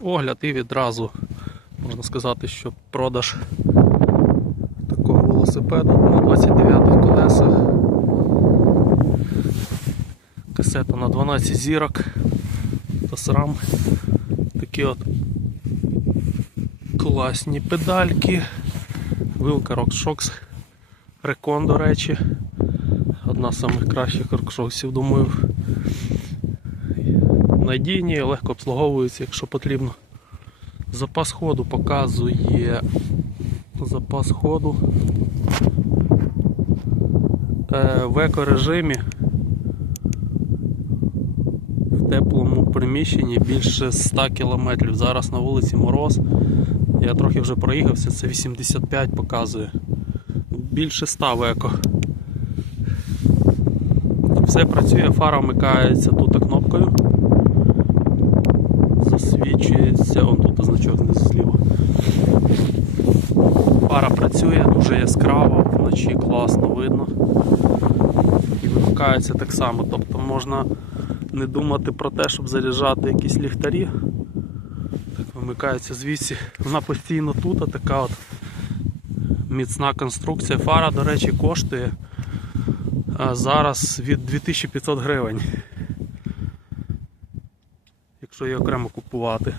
огляд і відразу можна сказати, що продаж такого велосипеду на 29 колесах. Касета на 12 зірок та срам. Такі от класні педальки. Вилка RockShox Recon, до речі. Одна з самих кращих RockShoxів, думаю. Надійні, легко обслуговуються, якщо потрібно. Запас ходу показує запас ходу Е, в екорежимі в теплому приміщенні більше 100 км. Зараз на вулиці Мороз. Я трохи вже проїхався, це 85 показує. Більше 100 в еко. Все працює, фара вмикається тут кнопкою. Засвічується, он тут значок знизу зліва. Фара працює дуже яскраво, вночі класно видно. І вимикається так само. Тобто можна не думати про те, щоб заряджати якісь ліхтарі. Так вимикається звідси. Вона постійно тут, а така от міцна конструкція. Фара, до речі, коштує зараз від 2500 гривень. Якщо її окремо купувати.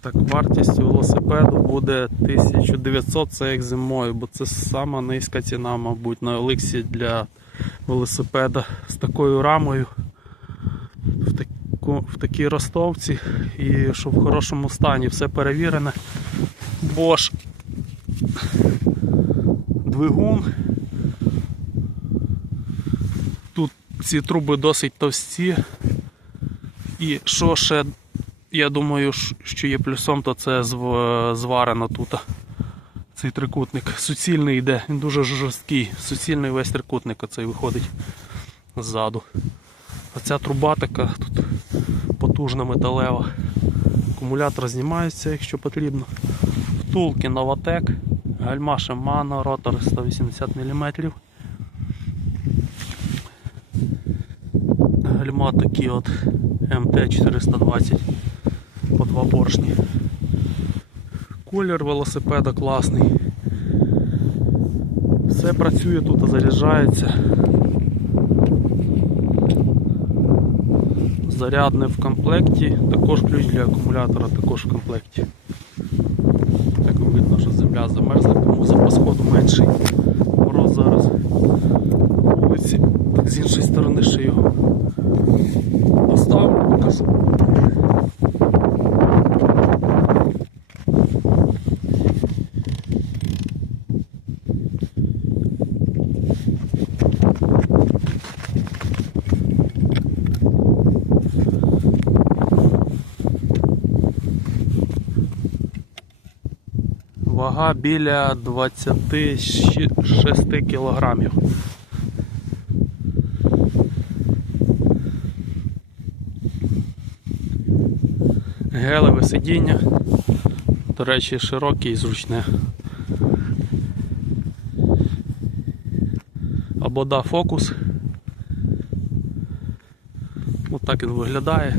Так, вартість велосипеду буде 1900, це як зимою, бо це сама низька ціна, мабуть, на Еликсі для велосипеда з такою рамою в, таку, в такій ростовці і що в хорошому стані, все перевірене. Bosch двигун. Тут ці труби досить товсті. І що ще, я думаю, що є плюсом, то це зварено тут. Цей трикутник. Суцільний йде, він дуже жорсткий. Суцільний весь трикутник оцей виходить ззаду. Оця труба така тут потужна металева. Акумулятор знімається, якщо потрібно. Втулки Новатек, гальма Shimano, ротор 180 мм. Гальма такі от МТ-420 по два поршні. Колір велосипеда класний. Все працює тут, заряджається. Зарядне в комплекті, також ключ для акумулятора також в комплекті. Так видно, що земля замерзла, тому запас ходу менший. Мороз зараз вулиці. Так з іншої сторони ще його Вага біля 26 кілограмів. Гелеве сидіння. До речі, широке і зручне. Абода фокус. Ось так він виглядає.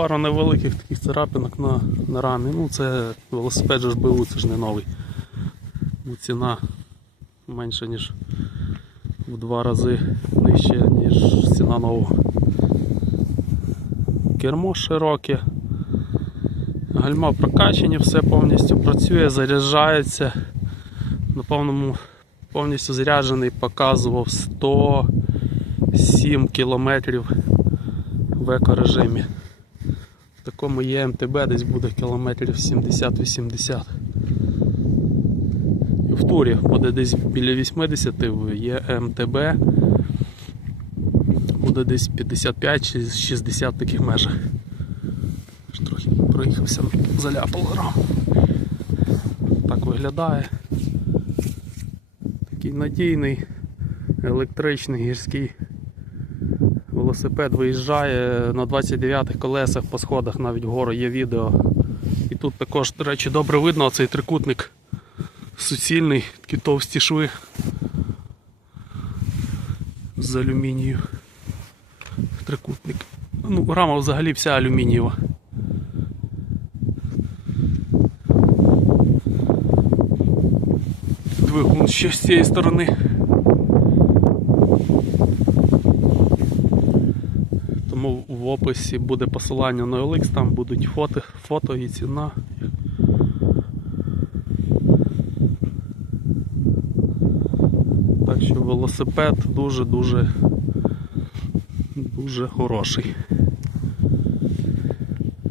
Пара невеликих таких царапинок на, на рамі. Ну це велосипед же ж БУ, це ж не новий. Ну, ціна менша, ніж в два рази нижче, ніж ціна нового. Кермо широке. Гальма прокачані, все повністю працює, заряджається. На повному повністю заряджений показував 107 кілометрів в екорежимі. Такому є МТБ десь буде кілометрів 70-80. І в турі буде десь біля 80 є МТБ. Буде десь 55-60 таких межах. Трохи проїхався, заляпало раму. Так виглядає. Такий надійний електричний гірський велосипед виїжджає на 29 колесах по сходах навіть вгору є відео. І тут також, до речі, добре видно цей трикутник суцільний, такі товсті шви. з алюмінію. Трикутник. Ну, рама взагалі вся алюмінієва. Двигун ще з цієї сторони. Тому в описі буде посилання на OLX, там будуть фото, фото і ціна. Так що велосипед дуже-дуже дуже хороший.